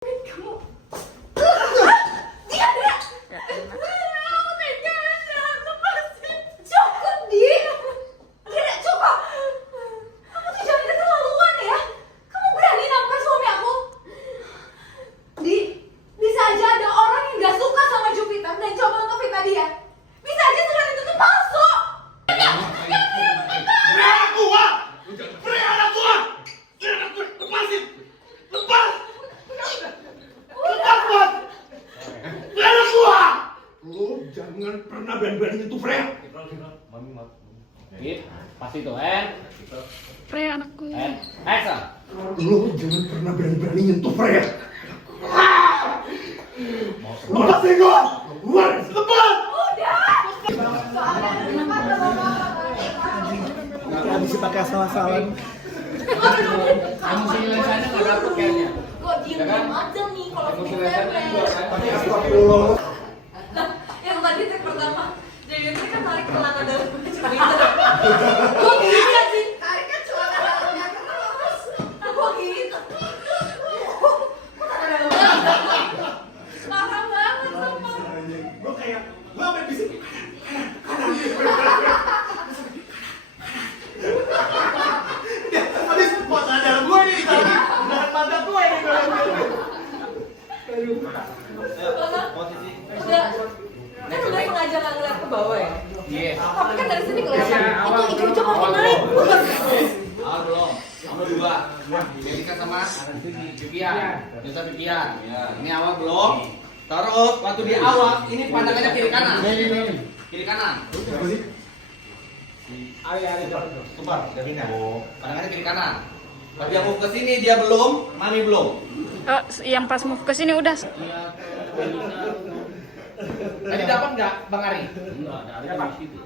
Kamu jangan pernah berani-berani nyentuh Freya. Pas itu, Freya anakku. Action. Lo jangan pernah berani-berani nyentuh Freya. Lepasin gua! Keluar! Lepas! Nggak bisa pakai asal-asalan. Emosi lensannya nggak dapet kayaknya. Kok diem aja nih kalau Tapi astagfirullah. yang tadi trik pertama jadi itu kan tarik celana dalam kok gitu sih tariknya celana dalamnya terus kok gitu parah banget sama Gua kayak gua sampai bisik kanan. Ya, habis buat dalam gua ini tadi. Dan mata gua ini kalau posisi udah kan udah sengaja nggak ngeliat ke bawah ya. Iya. Tapi kan dari sini kelihatan itu hijau-hijau makin naik. Awal belum. Awal dua. Jessica sama Vivian. Desa Vivian. Ya. Ini awal belum. Terus waktu di awal ini pandangannya kiri kanan. Kiri kanan. Tumpar, udah pindah. Pandangannya kiri kanan. Pas dia mau ke sini dia belum, mami belum. Oh, yang pas move ke sini udah. Tadi dapat nggak Bang Ari? Enggak, ada di situ.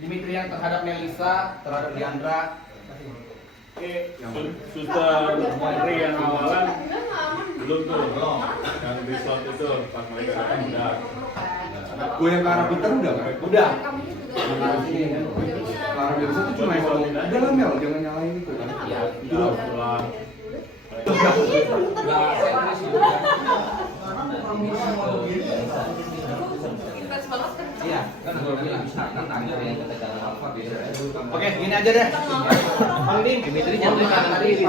Dimitri yang terhadap Melisa, terhadap Diandra. Suster Mary yang awalan belum tuh, yang di slot itu pas mereka datang udah. Gue yang ke arah Peter udah kan? Udah. Ke arah biasa tuh cuma yang ngomong, udah lah Mel, jangan nyalain itu kan? Iya. Itu pulang. Intens banget kan. Iya, kan gue bilang kan tanggal yang kita jalan alfa beda. Oke, gini aja deh. Bang Dim, Dimitri jangan di kanan kiri.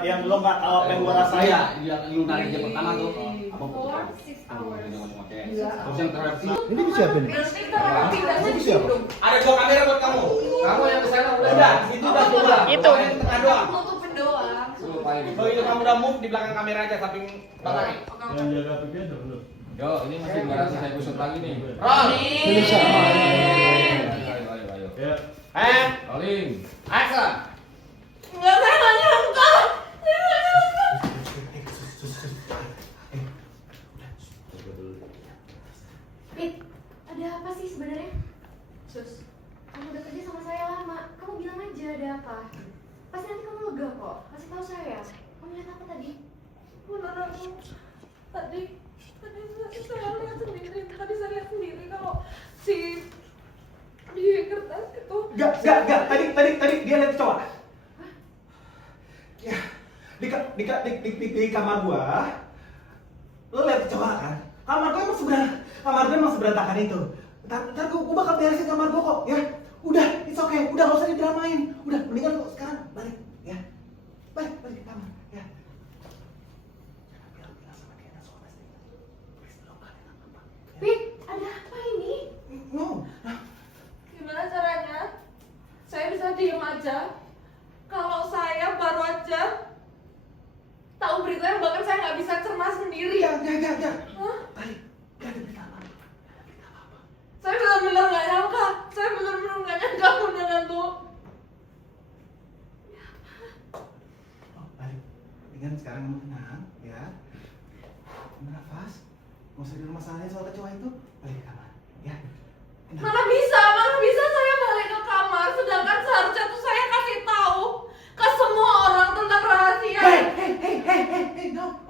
Yang lo nggak tahu apa yang gua rasain. Saya yang lu narik dia pertama tuh. Apa? Terus yang terhadap sini. Ini disiapin. Berarti kita pindahnya di situ. Ada dua kamera buat kamu. Kamu yang ke sana udah. Itu udah dua. Itu. Yang tengah doang. Nutupin doang. So itu kamu udah move di belakang kamera aja samping Bang Ari. Yang jaga pikiran dulu. Yo, ini masih 200 episode lagi nih. Indonesia. Ayo. Ya. Rolling. Action. Enggak, saya nggak nyangka. Pit, ada apa sih sebenarnya? Sus, kamu udah kerja sama saya lama. Kamu bilang aja ada apa. Pasti nanti kamu lega kok. Kasih tahu saya. Kamu lihat apa tadi? Beneran tadi saya lihat sendiri. Tadi saya lihat sendiri kalau si di kertas itu. Enggak. Tadi dia lihat cowok. Ya, di kamar gua. Lo lihat cowok kan? Kamar gua emang seberantakan itu. Ntar gua bakal beresin kamar gua kok, ya. Udah, it's okay. Udah gak usah didramain. Udah, mendingan lo sekarang balik, ya. Balik ke kamar, ya. Jangan bilang sama dia soal pasti. Please, lo gak ada apa-apa. Pit, ada apa ini? No. Gimana caranya? Saya bisa diem aja. Kalau saya baru aja tahu berita yang bahkan saya nggak bisa cerna sendiri. Ya. Hah? Balik. Gak ada berita apa-apa. Saya benar-benar nggak nyangka. Saya benar-benar nggak nyangka beneran tuh. Oh, balik. Dengan sekarang kamu tenang, ya. Nafas. Gak usah dimasalahin soal kecoa itu. Balik ke kamar, ya. Tenang. Mana bisa saya balik ke kamar. Sedangkan seharusnya tuh saya kasih tahu ke semua orang tentang rahasia. Hey, no. Gak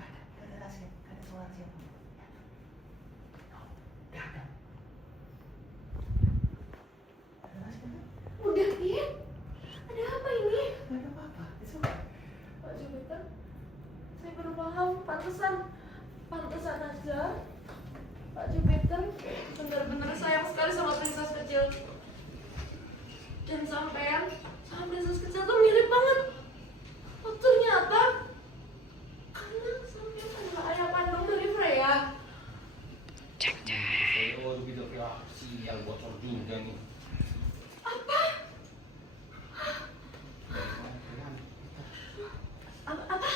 ada rahasia, gak ada soal rahasia. No, gak ada. Ada rahasia kan? Udah, Pit. pantesan aja Pak Jupiter bener-bener sayang sekali sama princess kecil. Dan sampean sama princess kecil tuh mirip banget. Oh ternyata karena sampean adalah ayah kandung dari Freya. Oh gitu ya, sial bocor juga nih. Apa? Apa?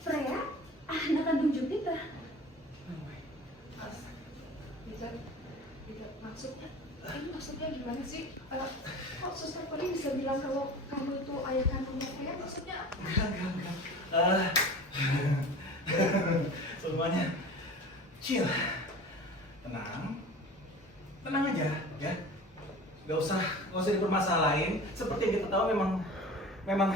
Freya? Anak kandung Jupiter? Tidak, maksudnya gimana sih? Kok Suster Peri bisa bilang kalau kamu itu ayah kandungnya Freya? Maksudnya Enggak. Semuanya chill. Tenang aja ya. Gak usah dipermasalahin. Seperti yang kita tahu memang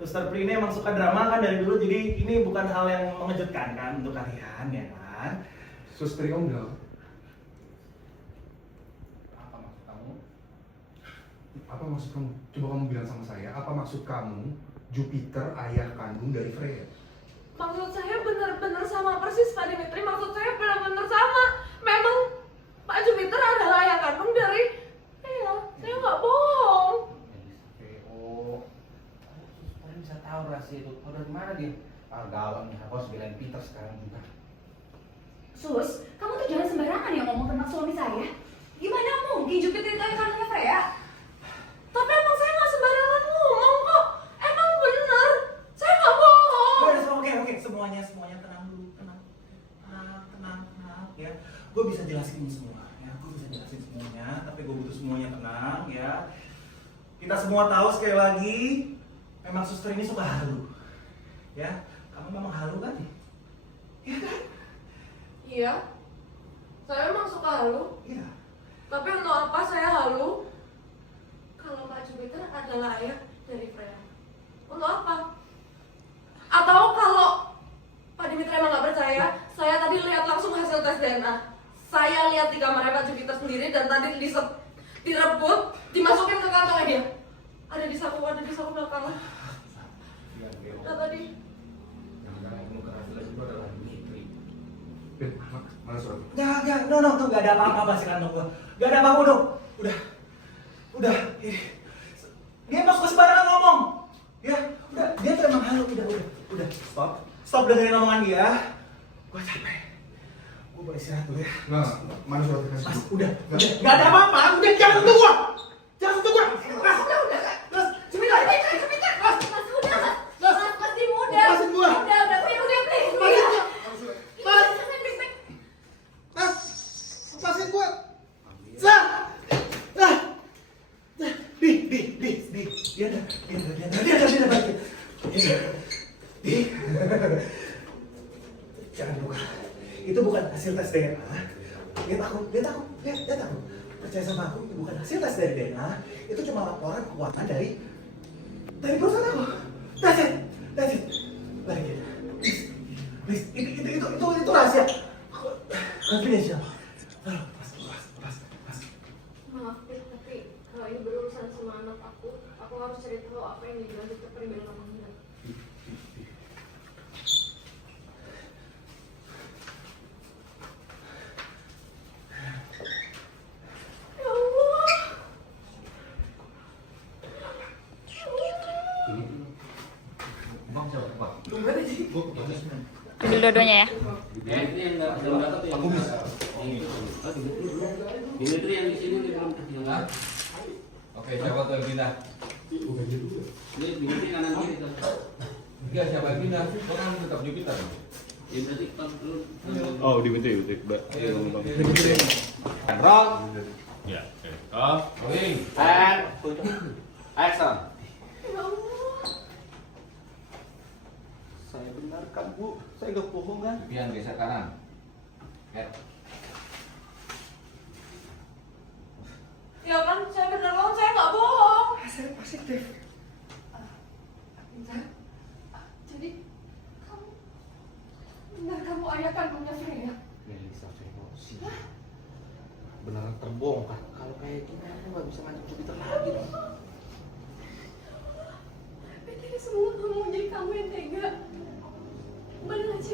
Suster Pri ini emang suka drama kan dari dulu, jadi ini bukan hal yang mengejutkan kan untuk kalian ya kan. Suster Yonggal. Apa maksud kamu? Apa maksud kamu? Coba kamu bilang sama saya, apa maksud kamu Jupiter ayah kandung dari Freya? maksud saya benar-benar sama persis Pak Dimitri. Maksud saya benar-benar sama. Memang Pak Jupiter adalah ayah kandung dari Freya. Saya nggak bohong. Oh, kalian bisa tahu rahasia itu. Tahu dari mana dia? Gawat nih, aku harus belain Peter sekarang juga. Sus, kamu tuh jangan sembarangan ya ngomong tentang suami saya. Gimana mungkin Jupiter itu ayah kandungnya Freya? Tapi emang saya nggak sembarangan ngomong kok. Emang bener, saya nggak bohong. Oke, semuanya tenang dulu, tenang ya. Gue bisa jelasin ini semua ya, tapi gue butuh semuanya tenang ya. Kita semua tahu sekali lagi, memang suster ini suka halu ya. Kamu memang halu kan? Iya kan? Iya, saya memang suka halu. Iya. Tapi untuk apa saya halu? Kalau Pak Jupiter adalah ayah dari Freya. Untuk apa? Atau kalau Pak Dimitri emang nggak percaya, saya tadi lihat langsung hasil tes DNA. Saya lihat di kamarnya Pak Jupiter sendiri dan tadi direbut, dimasukin ke kantongnya dia. Ada di saku belakang. Nah tadi. Jangan-jangan yang bukan hasil itu adalah Dimitri. Ben, mana surat? Gak ada apa-apa sih kantong gue. Gak ada apa-apa dong. Udah. Dia emang suka sembarangan ngomong. Ya, udah. Dia tuh emang halu. Udah. Stop dengerin omongan dia. Gue capek. Gue boleh istirahat dulu ya. Nah, mana surat kasih? Mas, udah. Gak ada apa-apa. Udah, jangan sentuh gua. Mas, Mas, Jupiter. Mas, masih muda. Lepasin gua. Udah, please. Mas, lepasin gua. Jangan lupa, itu bukan hasil tes DNA. Lihat aku. Percaya sama aku, itu bukan hasil tes dari DNA. Itu cuma laporan keuangan dari perusahaan aku. That's it. Balikin. Please. Itu rahasia. Confidential. Lepas. Maaf, tapi kalau ini berurusan sama anak aku harus cari tahu apa yang dibilang dokter bilang kamu hilang. Ya Allah. Bang, siapa Bang? Ambil dua-duanya ya. Ini yang belum dapat ya. Aku bisa. Dimitri yang di sini nih belum tertinggal. Oke, siapa tuh yang pindah? Bukan dia dulu. Ini Dimitri kanan kiri tuh. Enggak, siapa yang pindah? Kok kan tetap Jupiter? Ya berarti kalau dulu. Oh, Dimitri. Roll. Ya. Oh, Rolling. And action. Ya Allah. Saya benar kan Bu, saya nggak bohong kan? Pian geser kanan. Head. Ya kan, saya bener dong, saya nggak bohong. Hasil positif. Jadi kamu ayah kandungnya Freya? Melisa, saya emosi. Beneran terbongkar. Kalau kayak gini aku nggak bisa ngajak Jupiter lagi dong. Ini semua kamu jadi kamu yang tega. Bener aja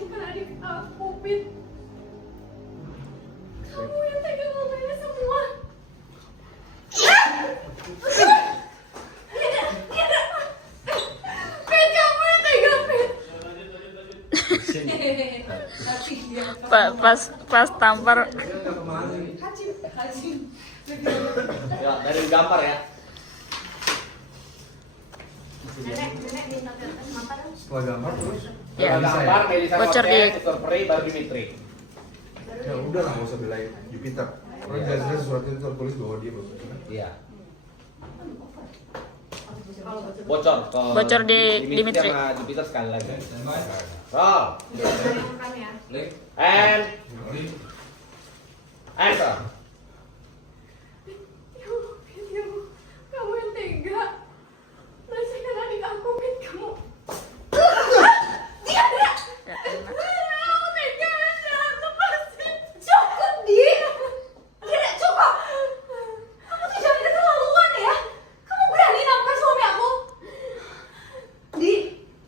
Pas tampar. Ya, dari gambar ya. Nenek minta ke atas mata dong. Setelah gambar terus. Ya. Nggak bisa ya? Gambar, Melisa Bocor Korte, di- Tutor Peri, baru Dimitri. Ya udah lah, nggak usah belain Jupiter. Orang jelas-jelas surat itu tertulis bahwa dia bos. Iya. Bocor ke Bocor di Dimitri. sama Jupiter sekali lagi. Roll. Jangan makan ya. And answer. Kamu yang tega. Belasakan adik aku, Pit. Kamu. Tiada. Kamu tega, Pit. Lepasin. Cukup, Di. Tidak cukup. Kamu tuh jangan keterlaluan ya. Kamu berani nampar suami aku. Di,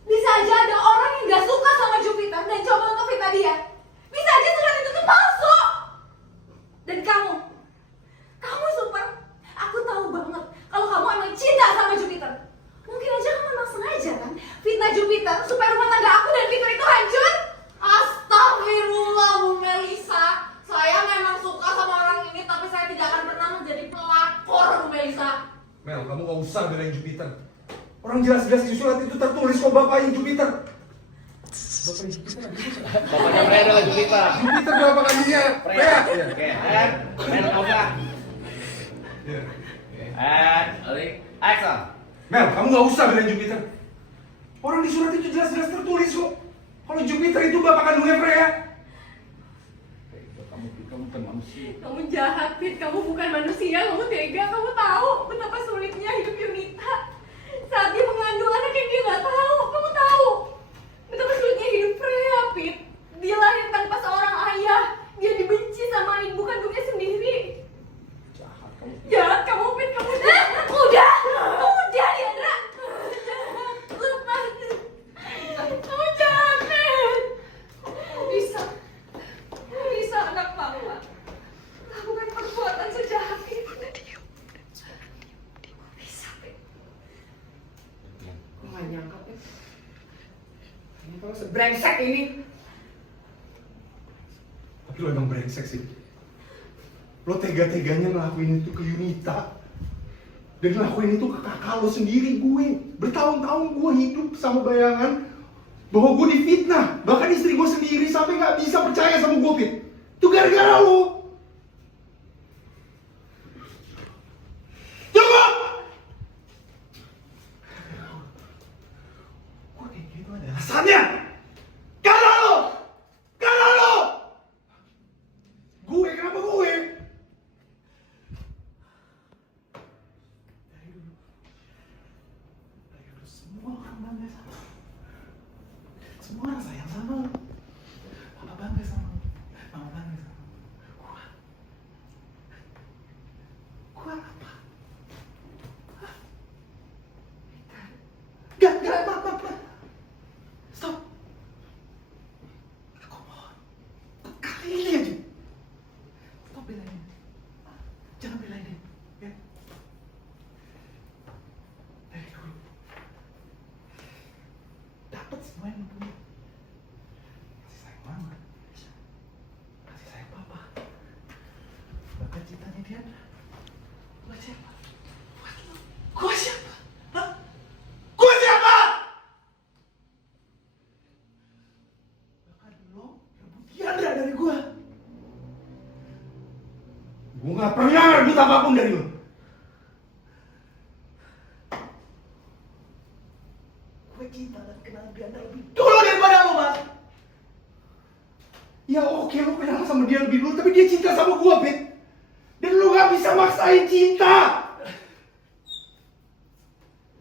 bisa aja ada orang yang gak suka sama Jupiter dan coba untuk fitnah dia. Bisa aja surat itu tuh palsu. Dan kamu super. Aku tahu banget kalau kamu emang cinta sama Jupiter. Mungkin aja kamu emang sengaja kan fitnah Jupiter supaya rumah tangga aku dan Peter itu hancur. Astagfirullah, Bu Melisa. Saya memang suka sama orang ini, tapi saya tidak akan pernah menjadi pelakor, Bu Melisa. Mel, kamu nggak usah belain Jupiter. Orang jelas-jelas di surat itu tertulis kok bapaknya Jupiter. Bapaknya Jupiter lagi. Bapaknya Freya adalah Jupiter. Jupiter berapa kalinya? Freya. Iya. Oke, and Olga. Iya. And action. Mel, kamu nggak usah belain Jupiter. Orang di surat itu jelas-jelas tertulis kok. Kalau Jupiter itu bapak kandungnya Freya. Kamu bukan manusia. Kamu jahat, Fit. Kamu bukan manusia. Kamu tega. Kamu tahu betapa sulitnya hidup Yunita saat dia mengandung anak yang dia nggak tahu. Kamu tahu betapa sulitnya hidup Freya, Fit. Dia lahir tanpa seorang ayah. Dia dibenci sama ibu kandungnya sendiri. Jahat kamu, Fit. Kamu jahat. Udah, Diandra. Lepas. Kamu jahat, Fit. Kamu bisa anak mama lakukan perbuatan sejahat itu. Bisa, Fit. Nggak nyangka, Pit. Ini kalau sebrengsek ini. Tapi lo emang brengsek sih. Lo tega-teganya ngelakuin itu ke Yunita. Dan ngelakuin itu ke kakak lo sendiri, gue. Bertahun-tahun gue hidup sama bayangan bahwa gue difitnah. Bahkan istri gue sendiri sampai gak bisa percaya sama gue, Fit. Itu gara-gara lo. Cukup! Gue kayak gitu ada alasannya. Karena lo! Gue, kenapa gue? Dari dulu semua orang bangga sama lo. Semua orang sayang sama lo. Papa bangga sama lo. Mama bangga sama lo. Gua apa? Hah? Gak, Pak. Stop. Aku mohon. Kali ini aja. Stop belain. Jangan belain dia. Ya. Dari dulu. Dapat semua yang lo punya. Kasih sayang mama. Kasih sayang papa. Bahkan cintanya dia. Buat siapa? Buat lo. Gua siapa? Hah? Gua siapa? Bahkan lo rebut Diandra dari gua. Gua gak pernah rebut apapun dari lo. Gue cinta dan kenal Diandra lebih dulu daripada lo, Mas. Ya oke, lo kenal sama dia lebih dulu, tapi dia cinta sama gua, Pit. Dan lo gak bisa maksain cinta.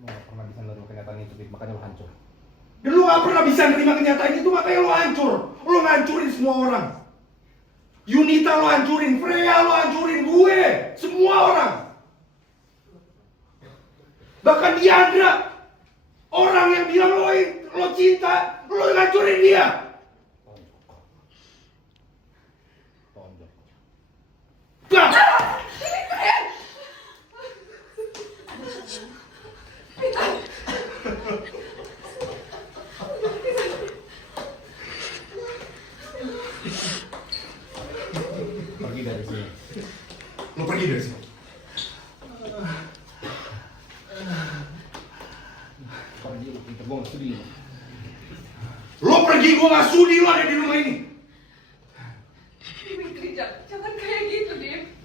Lo gak pernah bisa nerima kenyataan itu, Pit. Makanya lo hancur. Dan lo gak pernah bisa nerima kenyataan itu, makanya lo hancur. Lo ngancurin semua orang. Yunita lo hancurin, Freya lo hancurin, gue, semua orang. Bahkan Diandra, orang yang bilang lo cinta, lo ngancurin dia. Tonjok. Bah! Gue nggak sudi. Lo pergi, gue gak sudi lo ada di rumah ini. Dimitri, jangan kayak gitu, Dim.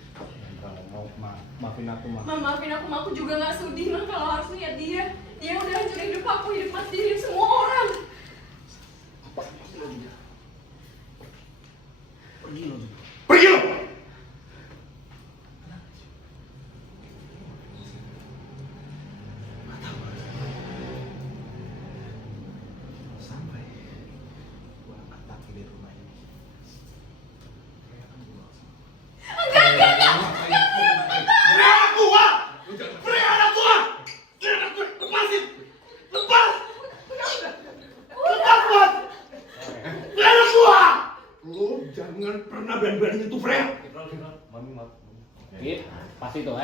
Maafin aku, Ma. Maafin aku juga gak sudi mah kalau harus lihat dia. Dia udah hancurin hidup aku, hidup Mas Dirim, semua orang. Pergi lo. Pergi lo. Sampai gua angkat kaki dari rumah ini. Pria anak gua! Pria anak gua! Pria anak gua! Lepasin! Lepas! Lepas gua! Pria anak gua! Lo jangan pernah berani-berani nyentuh Freya. Mami maaf. Git, pasti tuh,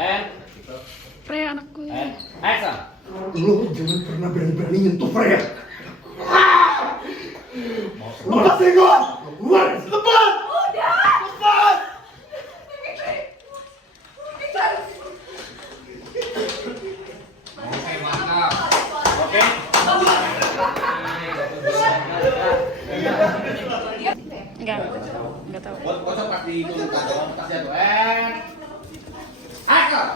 Freya anakku. Action. Lo jangan pernah berani-berani nyentuh Freya. Lepasin gua! Lepas! Lepas! Udah! Lepas! Oke, mantap. Oke. Enggak tahu. Bocor pasti itu pasti tuh, action.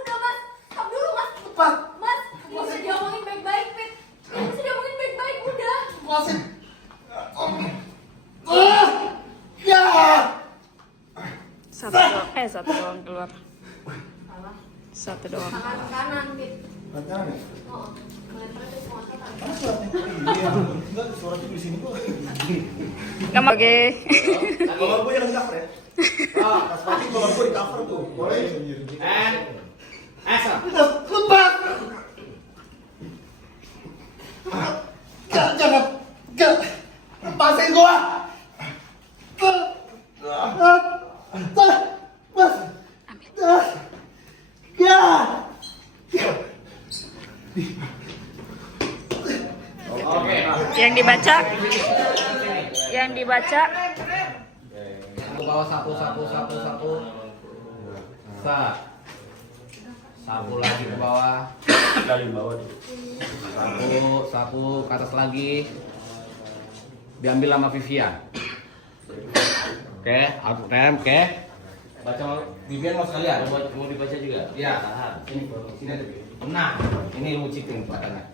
Udah Mas, stop dulu Mas. Mas, nggak usah diomongin baik-baik, Fit. Nggak usah diomongin baik-baik, udah. Satu doang keluar. Satu doang. Tangan kanan, Fit. Pacaran ya? Oh, melempar ke semua tangan. Mana suratnya? Iya, enggak suratnya di sini kok. Kamu oke. Kalau gue yang di cover ya. Pas pagi kalau gue di cover tuh. Boleh. Action. Lepas! Jangan! Lepasin gua! Oke. Yang dibaca. Aku bawa sapu. Sapu lagi ke bawah. Dari bawah. Sapu ke atas lagi. Diambil sama Vivian. Oke, aku rem, oke. Baca Vivian mau sekalian. Mau dibaca juga? Iya. Sini aja. Nah, ini ilmu cheating katanya.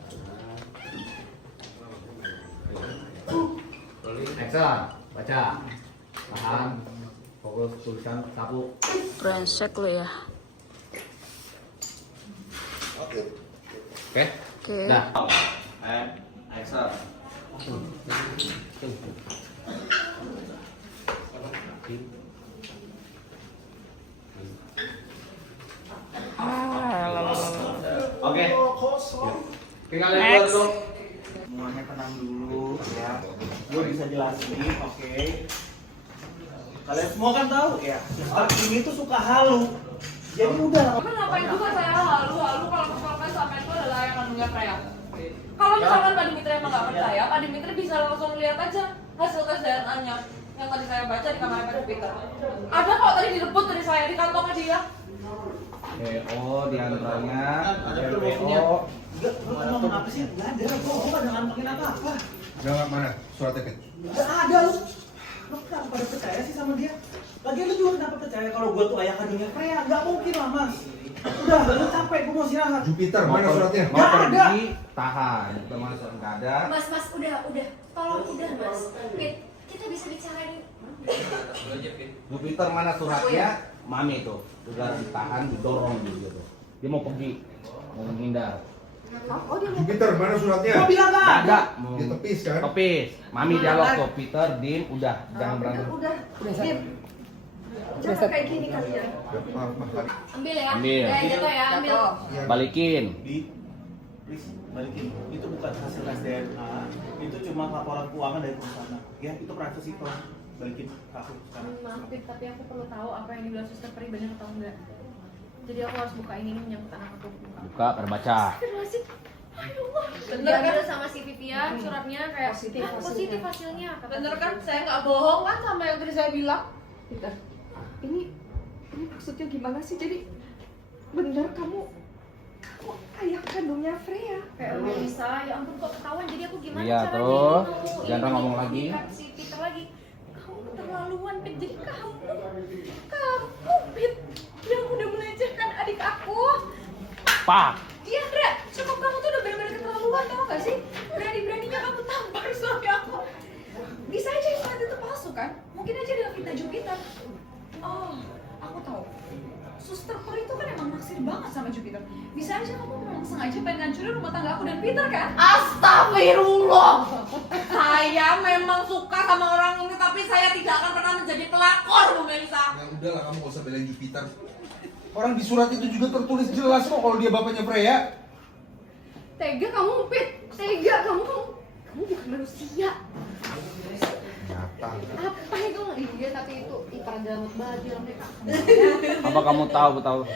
Action, baca. Tahan. Fokus tulisan sapu. Brengsek lu ya. Oke. Oke. Dah. Action. Oke. Tinggal lihat Next. dulu. Semuanya tenang dulu ya. Gue bisa jelasin, oke. Kalian semua kan tahu ya, Sister ini tuh suka halu. Jadi udah. Emang ngapain juga saya halu kalau misalkan sama itu adalah yang kandungnya Freya. Kalau misalkan Pak Dimitri emang nggak percaya, Pak Dimitri bisa langsung lihat aja hasil tes DNA-nya yang tadi saya baca di kamar Pak Peter. Ada kok tadi direbut dari saya di kantongnya dia. PO diantaranya ada PO. Enggak, lu ngomong apa sih? Enggak ada, gue gak ada ngantongin apa-apa. Jangan mana suratnya kan? Enggak ada lu. Lu kenapa pada percaya sih sama dia? Lagian lu juga kenapa percaya kalau gue tuh ayah kandungnya Freya? Enggak mungkin lah mas. Udah, lu capek, gue mau istirahat. Jupiter, mana suratnya? Mau Nggak ada. pergi, tahan. Udah masuk nggak ada. Mas, udah. Tolong udah, Mas. Fit, kita bisa bicarain. Jupiter mana suratnya? Mami itu udah ditahan, didorong gitu. Dia mau pergi, mau menghindar. Oh, dia Jupiter, mana suratnya? Gue bilang Nggak gak ada. Dia tepis kan? Tepis. Mami dialog tuh. Peter, Dim, udah jangan berantem. udah. Dim. Jangan kayak gini kalian. Maaf. Ambil ya. Ambil. Ya, jatuh ya, ambil. Balikin. Please, balikin. Itu bukan hasil tes DNA. Itu cuma laporan keuangan dari perusahaan. Ya, itu privasi tolong balikin ke aku sekarang. Maaf, Fit, tapi aku perlu tahu apa yang dibilang suster Peri benar atau enggak. Jadi aku harus buka ini menyangkut anak aku. Buka, terbaca. Astagfirullahaladzim. Aduh, bener kan sama si Vivian suratnya kayak positif hasilnya. Bener kan? Saya nggak bohong kan sama yang tadi saya bilang. Peter, ini maksud maksudnya gimana sih? Jadi bener kamu ayah kandungnya Freya? Melisa, ya ampun kok ketahuan. Jadi aku gimana Iya, caranya? terus? Ini mau Jangan ngomong lagi. Si Peter lagi. Kamu keterlaluan, Pit. Jadi kamu Pit, yang udah melecehkan adik aku. Pak. Diandra, cukup, kamu tuh udah bener-bener keterlaluan, tau gak sih? Berani-beraninya kamu tampar suami aku. Bisa aja yang surat itu palsu kan? Mungkin aja dia fitnah Jupiter. Oh, aku tahu. Suster Kor itu kan emang naksir banget sama Jupiter. Bisa aja kamu memang sengaja pengen ngancurin rumah tangga aku dan Peter kan? Astagfirullah. Saya memang suka sama orang ini, tapi saya tidak akan pernah menjadi pelakor, Bu Melisa. Ya udahlah, kamu gak usah belain Jupiter. Orang di surat itu juga tertulis jelas kok kalau dia bapaknya Freya. Tega kamu, Pit. Tega kamu bukan manusia. Nyata. Apa itu? Iya, tapi itu ikan gamut banget di mereka. Apa kamu tahu?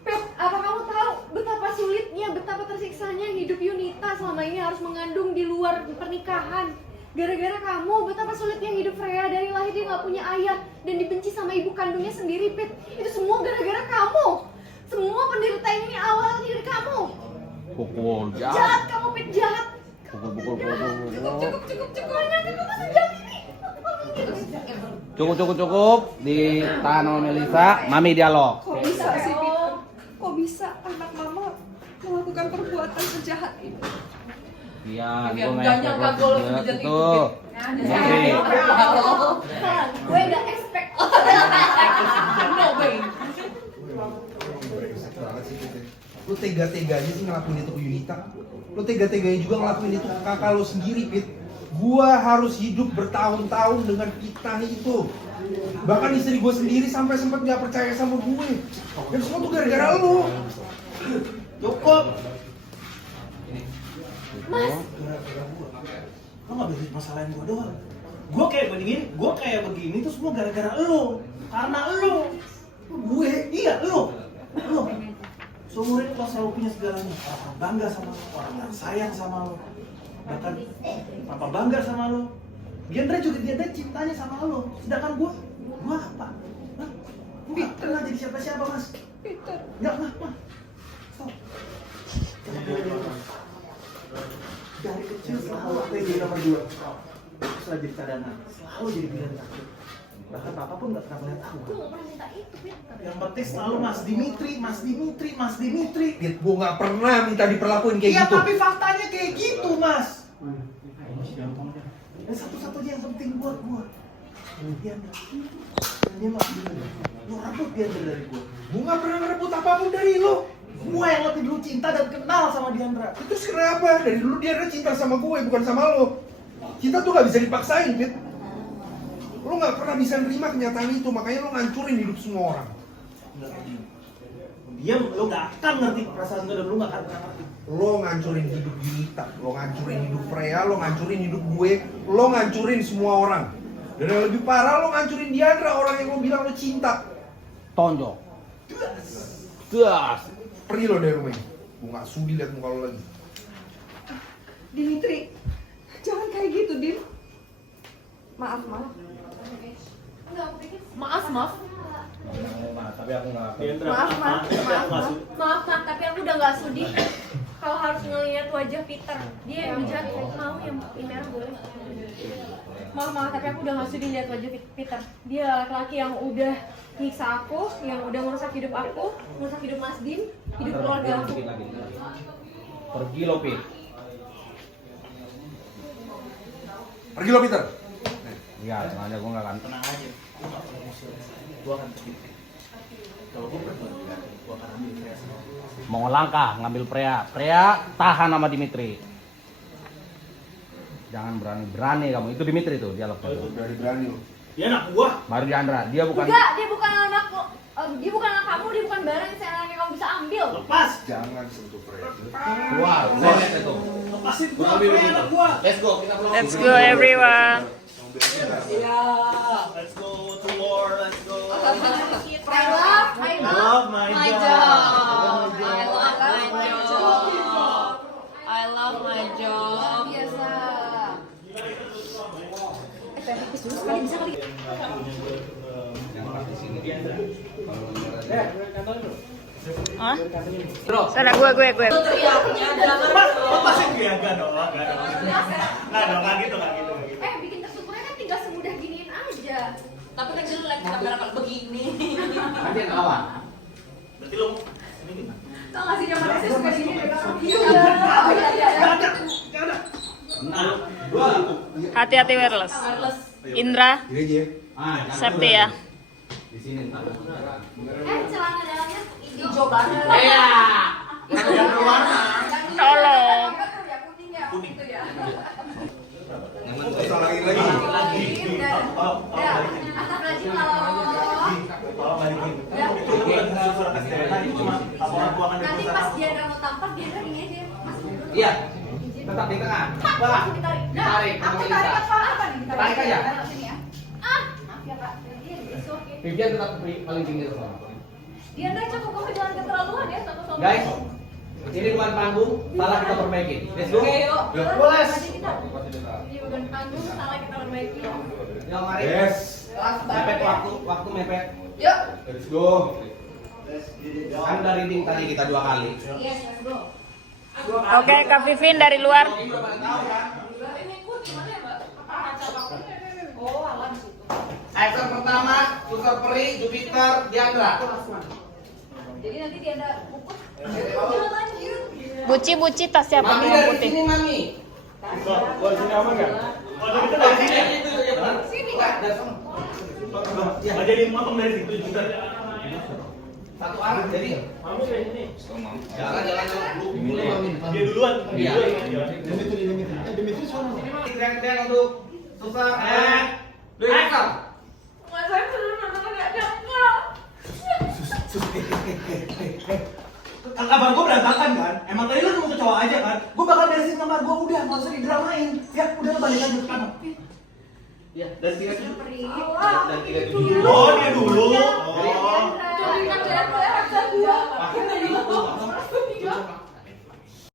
Pep, apa kamu tahu betapa sulitnya, betapa tersiksanya hidup Yunita selama ini harus mengandung di luar pernikahan? Gara-gara kamu, betapa sulitnya hidup Freya dari lahir dia nggak punya ayah dan dibenci sama ibu kandungnya sendiri, Pit. Itu semua gara-gara kamu. Semua penderitaan ini awalnya dari kamu. Pukul Jahat kamu, Pit, jahat. Pukul. Cukup. Hanya kamu sejam ini. Cukup. Ditahan sama Melisa. Mami dialog. Kok bisa sih, Peter? Kok bisa anak mama melakukan perbuatan sejahat ini? Iya, Biar gue nggak nyangka gue lo sebejat itu. Mitri. Gue gak expect. No way. Lu tega-teganya sih ngelakuin itu ke Yunita. Lu tega-teganya juga ngelakuin itu ke kakak lu sendiri, Pit. Gua harus hidup bertahun-tahun dengan fitnah itu. Bahkan istri gue sendiri sampai sempat gak percaya sama gue. Dan semua tuh gara-gara lu. Cukup. Mas, Lo gak bisa masalahin gue doang. Gue kayak begini tuh semua gara-gara lo. Karena lo. Gue, iya lo. Seumur hidup lo selalu punya segalanya. Orang bangga sama lo, orang yang sayang sama lo. Bahkan papa bangga sama lo. Diandra cintanya sama lo. Sedangkan gue apa? Hah? Gue gak pernah jadi siapa-siapa, Mas. Peter. Enggak, mah. Stop. Dari kecil selalu aku yang jadi nomor 2. Aku selalu jadi cadangan, selalu jadi pilihan takut. Bahkan papa pun gak pernah melihat aku. Gue gak pernah minta itu, Peter. Yang penting selalu Mas Dimitri. Pit, gue gak pernah minta diperlakuin kayak Iya, gitu. tapi faktanya kayak gitu, Mas. Dan satu-satunya yang penting buat gua Diandra. Dia gak bener. Lo rebut Diandra dari gua. Gue gak pernah ngerebut apapun dari lo. Gua yang lebih dulu cinta dan kenal sama Diandra. Terus kenapa? Dari dulu dia ada cinta sama gue, bukan sama lo. Cinta tuh gak bisa dipaksain, Pit. Lo gak pernah bisa nerima kenyataan itu, makanya lo ngancurin hidup semua orang. Diam, lo gak akan ngerti perasaan gue dan lo gak akan pernah ngerti. Lo ngancurin hidup Yunita, lo ngancurin hidup Freya, lo ngancurin hidup gue, lo ngancurin semua orang. Dan yang lebih parah, lo ngancurin Diandra, orang yang lo bilang lo cinta. Tonjok. Das. Pergi lo dari rumah ini. Gue gak sudi liat muka lo lagi. Dimitri, jangan kayak gitu, Dim. Maaf. Maaf. Tapi aku nggak. Maaf, tapi aku udah gak sudi. Kalau harus ngeliat wajah Peter, dia yang bijak, mau yang merah boleh. Maaf, tapi aku udah gak sudi lihat wajah Peter. Dia laki-laki yang udah nyiksa aku, yang udah ngerusak hidup aku, ngerusak hidup Mas Dim, hidup keluarga aku. Pergi lo, Pit. Pergi lo, Peter. Iya, sengaja gue nggak akan. Tenang aja, gue gak akan emosi. Gue akan pergi. Kalau gue berbuat jahat, gue akan ambil Freya sama lo. Mau ngelangkah ngambil Freya tahan sama Dimitri. Jangan berani kamu. Itu Dimitri tuh dialognya. Berani lo. Dia anak gue. Baru Diandra, dia bukan. Enggak, dia bukan anak lo. Dia bukan anak kamu, dia bukan barang yang kamu bisa ambil. Lepas. Jangan sentuh Freya. Keluar, lihat itu. Lepasin gue, Freya anak gue. Let's go, kita pulang. Let's go everyone. Let's go to war, let's go. I love my job. I love my job. Biasa. Tipis dulu sekali bisa kali. Hah? Bro. Sana gue. Itu teriaknya jangan. Pasti enggak dong, enggak gitu. Bikin tersyukurnya kan tinggal semudah giniin aja. Tapi kan jelek kamera kalau begini. Nanti yang awal. Berarti lo Tau gak sih zaman SD suka gini deh kalau Nah, dua. Hati-hati wireless. Indra, Ini aja ya. safety ya. Di sini. celana dalamnya Hijau banget. Iya. Yang berwarna. Tolong. kuning tuh ya. Salahin lagi. Nanti pas dia mau tampar dia kan ini aja. Iya. Tetap di tengah. Wah. Tarik. Aku tarik apa nih? Tarik aja. Sini ya. Maaf ya Kak. Vivian tetap paling tinggi tuh. Dia enggak cukup kamu jangan keterlaluan ya sama-sama. Guys, ini bukan panggung, salah kita perbaiki. Let's go. Oke, yuk. Boleh. Ini bukan panggung, salah kita perbaiki. Yang mari. Yes. Mepet waktu mepet. Yuk. Let's go. Kan udah reading tadi kita 2 kali. Yes, let's go. Oke, Kak Vivin dari luar. Ini ikut gimana ya, Mbak? Kaca waktunya. Oh, alam situ. Action pertama, unsur peri, Jupiter, Diandra. Jadi nanti dia ada puput. Buci tas siapa Mami nih dari putih? sini, Mami. Buat sini aman nggak? itu dari sini. Sini Kak. Nggak jadi motong dari situ juga. Satu arah jadi. Mami kayak ini. Jalan dulu. Dia duluan. Iya. Dimitri sono. Teriak-teriak untuk susah. Action. Nggak, saya bener nonton nggak nyangka. Kamar gue berantakan kan? Emang tadi lu mau ke cowok aja kan? Gue bakal beresin kamar gue, udah nggak usah didramain. Ya udah lu balik aja ke kamar. Ya, dan tiga tujuh. Peri. Dan tiga tujuh. Oh dia dulu. Jadi, Oh. Cuma kan berak-berak saja. pakai tadi itu.